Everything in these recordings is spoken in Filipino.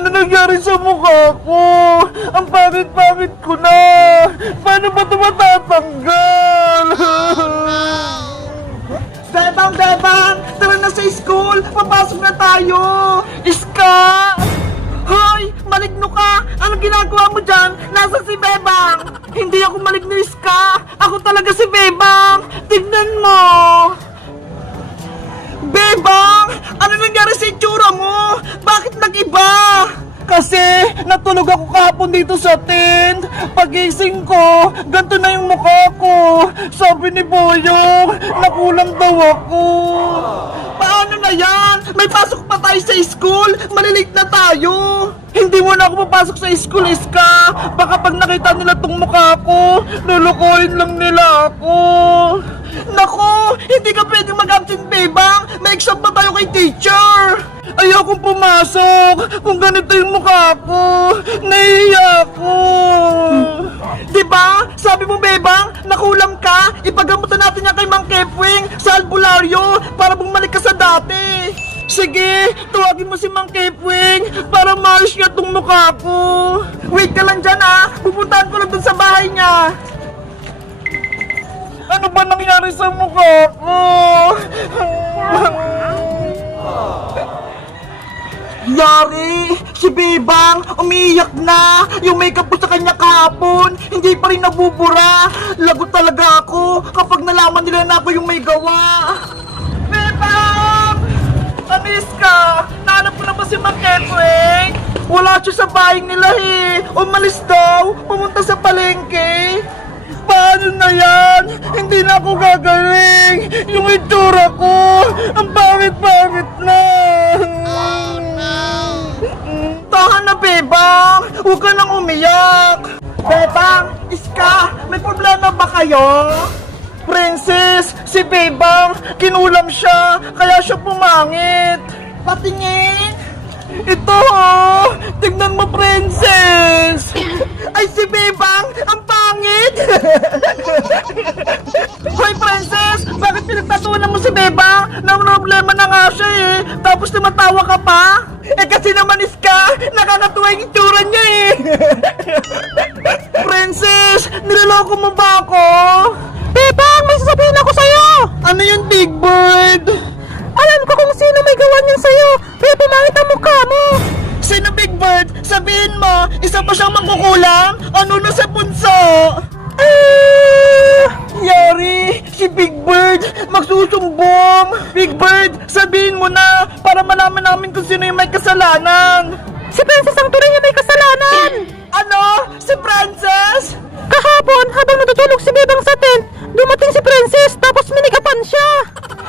Ano nangyari sa mukha ko? Ang pangit-pangit ko na! Paano ba ito matatanggal? Bebang, Bebang! Tara na sa school! Papasok na tayo! Iska! Hoy! Maligno ka! Anong ginagawa mo dyan? Nasaan si Bebang? Hindi ako maligno, Iska! Ako talaga si Bebang! Tignan mo! Kasi natulog ako kahapon dito sa tent. Pagising ko, ganito na yung mukha ko. Sabi ni Boyong, nakulang daw ako. Paano na yan? May pasok pa tayo sa school! Malilate na tayo! Hindi mo na ako papasok sa school, Iska. Baka pag nakita nila tong mukha ko, lulukoyin lang nila ako. Nako! Hindi ka pwedeng mag-absent, Bebang! May exam pa tayo kay teacher! Ayokong pumasok kung ganito yung mukha ko. Nahiya ako. Di ba? Sabi mo, Bebang, nakulam ka, ipagamutan natin yan kay Mang Kepwing sa albularyo para bumalik ka sa dati. Sige, tawagin mo si Mang Kepwing para maayos niya tong mukha ko. Wait ka lang dyan, ha? Pupuntahan ko lang dun sa bahay niya. Ano ba nangyari sa mukha ko? Yari! Si Bebang, umiiyak na! Yung makeup ko sa kanya kahapon, hindi pa rin nabubura! Lagot talaga ako kapag nalaman nila na ako yung may gawa! Bebang! Anis ka! Nahanap ko na ba si Kepwing? Wala siya sa bahay nila eh! Umalis daw! Pumunta sa palengke! Paano na yan? Hindi na ako kayo? Princess! Si Bebang! Kinulam siya! Kaya siya pumangit! Patingin! Ito! oh! Tignan mo, Princess! Ay, si Bebang! Ang pangit! Hoy, Princess! Bakit pinagtatunan mo si Bebang? Na problema na nga siya eh! Tapos tumatawa ka pa? Eh kasi naman Iska, nakakatuwa yung itsura niya eh! Princess! Niloloko mo ba ako? Bebang, may sasabihin ako sa'yo! Ano yung Big Bird? Alam ko kung sino may gawa niyan sa'yo! Pero pumangit ang mukha mo! Sino Big Bird? Sabihin mo, isa pa siyang mangkukulam? Ano na sa punso? Ah! Yari! Si Big Bird! Magsusumbong! Big Bird, sabihin mo na para malaman namin kung sino yung may kasalanan! Kahapon, habang natutulog si Bebang sa tent, dumating si Princess tapos minigapan siya!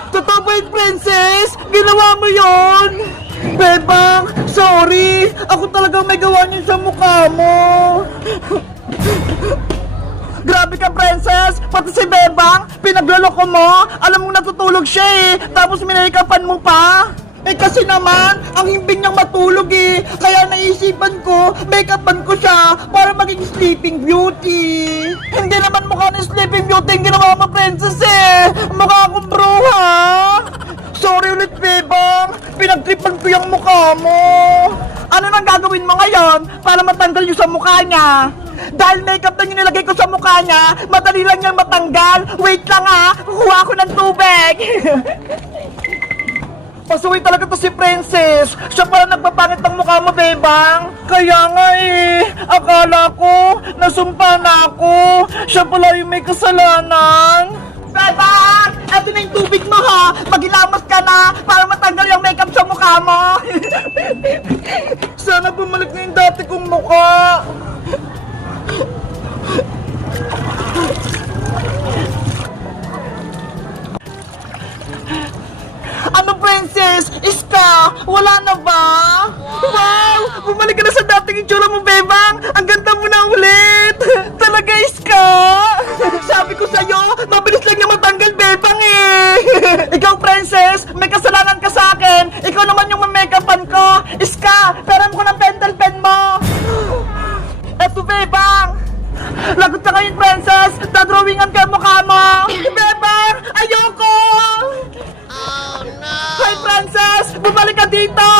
Totoo ba yun, Princess? Ginawa mo yon? Bebang, sorry! Ako talagang may gawa niyo sa mukha mo! Grabe ka, Princess! Pati si Bebang, pinagloloko mo! Alam mo natutulog siya eh! Tapos minikapan mo pa! Eh kasi naman, ang himbing niyang matulog eh! Naisipan ko, make-upan ko siya para maging sleeping beauty! Hindi naman mukha ng sleeping beauty yung ginawa mo, Princess eh! Mukha akong bruha! Sorry ulit, Bebang! Pinagtripan ko yung mukha mo! Ano nang gagawin mo ngayon para matanggal yung sa mukha niya? Dahil makeup lang nilagay ko sa mukha niya, madali lang niyang matanggal. Wait lang ha, kukuha ako ng tubig. Pasuwi talaga to si Princess! Siya pala nagpapangit ng mukha mo, Bebang! Kaya nga eh! Akala ko, nasumpa na ako! Siya pala yung may kasalanan! Bebang! Eto na yung tubig mo ha! Magilamos ka na para matanggal yung makeup sa mukha mo! Sana bumalik na yung dati kong mukha! Eto, Bebang! Lagot ka ngayon, Princess! Dadrawingan ka mukha mo! Bebang! Ayoko! Hi, Princess! Bumalik ka dito!